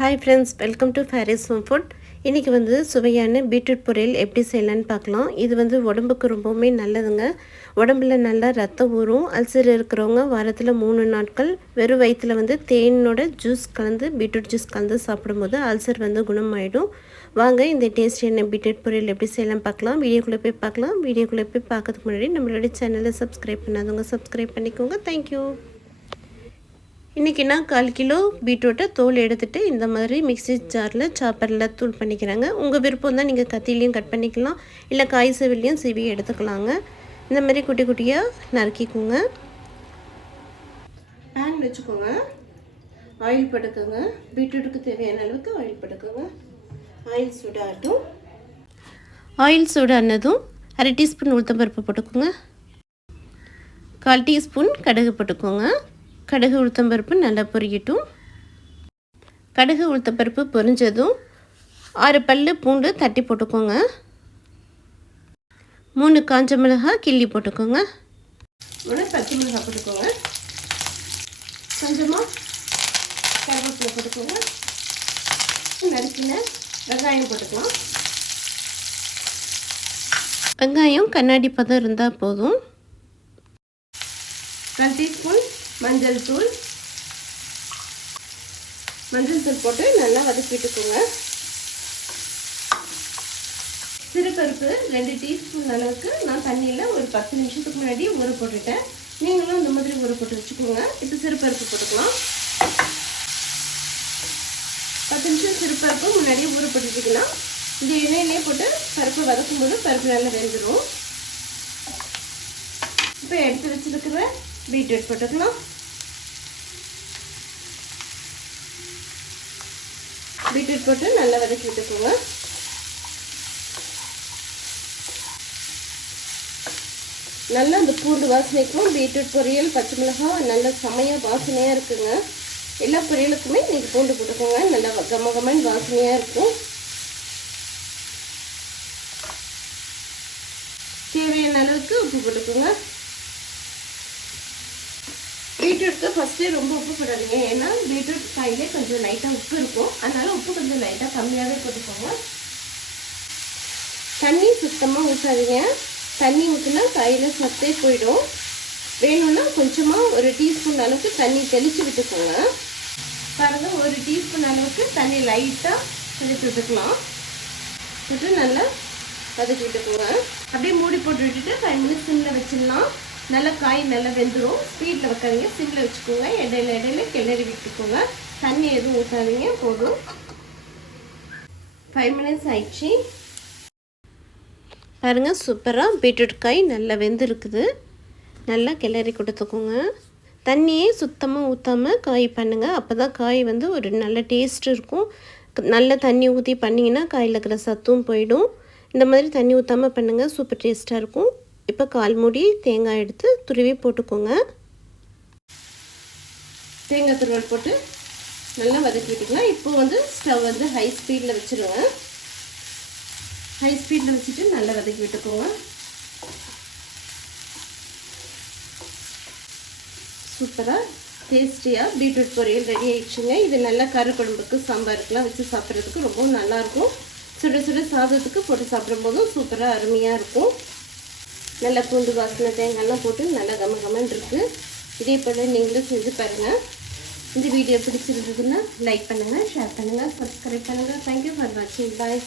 Hi friends, welcome to Faris home food. இன்றைக்கி வந்து சுவையான பீட்ரூட் பொரியல் எப்படி செய்யலான்னு பார்க்கலாம். இது வந்து உடம்புக்கு ரொம்பவுமே நல்லதுங்க. உடம்புல நல்லா ரத்தம் ஊறும். அல்சர் இருக்கிறவங்க வாரத்தில் 3 நாட்கள் வெறும் வயிற்றில் வந்து தேனோட ஜூஸ் கலந்து பீட்ரூட் ஜூஸ் கலந்து சாப்பிடும்போது அல்சர் வந்து குணமாயிடும். வாங்க இந்த டேஸ்டியான பீட்ரூட் பொரியல் எப்படி செய்யலாம் பார்க்கலாம். வீடியோக்குள்ளே போய் பார்க்கலாம். வீடியோக்குள்ளே போய் பார்க்கறதுக்கு முன்னாடி நம்மளோட சேனலை சப்ஸ்கிரைப் பண்ணாதவங்க சப்ஸ்கிரைப் பண்ணிக்கோங்க. தேங்க்யூ. இன்றைக்கி நான் 1/4 கிலோ பீட்ரூட்டை தோல் எடுத்துகிட்டு இந்த மாதிரி மிக்ஸி ஜாரில் சாப்பரில் தூள் பண்ணிக்கிறாங்க. உங்கள் விருப்பம் தான் நீங்கள் கத்திலையும் கட் பண்ணிக்கலாம், இல்லை காய் செவிலையும் சீவி எடுத்துக்கலாங்க. இந்த மாதிரி குட்டி குட்டியாக நறுக்கிக்கோங்க. பேன் வச்சுக்கோங்க, ஆயில் போட்டுக்கோங்க. பீட்ரூட்டுக்கு தேவையான அளவுக்கு ஆயில் போட்டுக்கோங்க. ஆயில் சூடாகட்டும். ஆயில் சூடானதும் 1/2 டீஸ்பூன் உளுத்தம்பருப்பு போட்டுக்கோங்க. 1/4 டீஸ்பூன் கடுகு போட்டுக்கோங்க. கடுகு உளுத்தம்பருப்பு நல்லா பொரியட்டும். கடுகு உளுத்தம்பருப்பு பொரிஞ்சதும் 6 பல்லு பூண்டு தட்டி போட்டுக்கோங்க. 3 காஞ்ச மிளகாய் கிள்ளி போட்டுக்கோங்க. 1 பச்சை மிளகாய் போட்டுக்கோங்க. கொஞ்சமாக கருவேப்பிலை போட்டுக்கோங்க. நறுக்கின வெங்காயம் போட்டுக்கலாம். வெங்காயம் கண்ணாடி பதம் இருந்தால் போதும். 1 டீஸ்பூன் மஞ்சள் தூள் போட்டு நல்லா வதக்கிட்டுக்கோங்க. சிறுபருப்பு 2 டீஸ்பூன் அளவுக்கு நான் தண்ணியில் ஒரு 10 நிமிஷத்துக்கு முன்னாடி ஊற போட்டுட்டேன். நீங்களும் இந்த மாதிரி ஊற போட்டு வச்சுக்கோங்க. இப்போ சிறுபருப்பு போட்டுக்கலாம். 10 நிமிஷம் சிறுபருப்பு முன்னாடியே ஊற போட்டுட்டிங்கன்னா இந்த எண்ணெயிலே போட்டு பருப்பு வதக்கும் போது பருப்பு நல்லா வெந்துடும். இப்போ எடுத்து வச்சுருக்கிற பீட்ரூட் போட்டுக்கலாம். பீட்ரூட் போட்டு நல்லா வதக்கி விட்டுக்கோங்க. நல்லா அந்த பூண்டு வாசனைக்கும் பீட்ரூட் பொரியல் பச்சை மிளகாய் நல்லா செமையாக வாசனையாக இருக்குங்க. எல்லா பொரியலுக்குமே நீங்கள் பூண்டு போட்டுக்கோங்க. நல்லா கமகமன்னு வாசனையாக இருக்கும். தேவையான அளவுக்கு உப்பு போட்டுக்கோங்க. பீட்ரூட்க்கு ஃபஸ்ட்டே ரொம்ப உப்பு போடாதீங்க, ஏன்னா பீட்ரூட் காயிலே கொஞ்சம் லைட்டாக உப்பு இருக்கும். அதனால் உப்பு கொஞ்சம் லைட்டாக கம்மியாகவே போட்டுக்கோங்க. தண்ணி சுத்தமாக ஊற்றாதீங்க. தண்ணி ஊற்றினா காயில் சத்தே போயிடும். வேணும்னா கொஞ்சமாக 1 டீஸ்பூன் அளவுக்கு தண்ணி தெளித்து விட்டுக்கோங்க. பாருங்கள், 1 டீஸ்பூன் அளவுக்கு தண்ணி லைட்டாக தெளித்து விட்டுக்கலாம். விட்டு நல்லா வதக்கி விட்டுக்கோங்க. அப்படியே மூடி போட்டு விட்டுட்டு 5 மினிட்ஸ் சிம்மில் வச்சிடலாம். நல்லா காய் நல்லா வெந்துடும். ஸ்பீடில் வைக்காதீங்க, சிம்மில் வச்சுக்கோங்க. இடையில கிளறி விட்டுக்கோங்க. தண்ணி எதுவும் ஊற்றாதீங்க, போதும். 5 மினிட்ஸ் ஆயிடுச்சு. பாருங்கள், சூப்பராக பீட்ரூட் காய் நல்லா வெந்துருக்குது. நல்லா கிளறி கொடுத்துக்கோங்க. தண்ணியே சுத்தமாக ஊற்றாமல் காய் பண்ணுங்கள். அப்போ தான் காய் வந்து ஒரு நல்ல டேஸ்ட் இருக்கும். நல்ல தண்ணி ஊற்றி பண்ணிங்கன்னா காயில் இருக்கிற சத்தும் போயிடும். இந்த மாதிரி தண்ணி ஊற்றாமல் பண்ணுங்கள், சூப்பர் டேஸ்ட்டாக இருக்கும். இப்போ 1/4 மூடி தேங்காய் எடுத்து துருவி போட்டுக்கோங்க. தேங்காய் துருவல் போட்டு நல்லா வதக்கிட்டுக்கலாம். இப்போ வந்து ஸ்டவ் வந்து ஹை ஸ்பீடில் வச்சுருங்க. ஹை ஸ்பீடில் வச்சுட்டு நல்லா வதக்கி விட்டுக்கோங்க. சூப்பராக டேஸ்டியாக பீட்ரூட் பொரியல் ரெடி ஆயிடுச்சுங்க. இது நல்லா கறி குழம்புக்கு சாம்பாருக்குலாம் வச்சு சாப்பிட்றதுக்கு ரொம்ப நல்லாயிருக்கும். சுட சுட சாதத்துக்கு போட்டு சாப்பிடும்போதும் சூப்பராக அருமையாக இருக்கும். நல்லா பூண்டு வாசனை தேங்காயெல்லாம் போட்டு நல்லா கமகமன்னு இருக்குது. இதே போல் நீங்களும் செஞ்சு பாருங்கள். இந்த வீடியோ பிடிச்சிருந்ததுன்னா லைக் பண்ணுங்கள், ஷேர் பண்ணுங்கள், சப்ஸ்கிரைப் பண்ணுங்கள். தேங்க்யூ ஃபார் வாட்சிங். பாய்.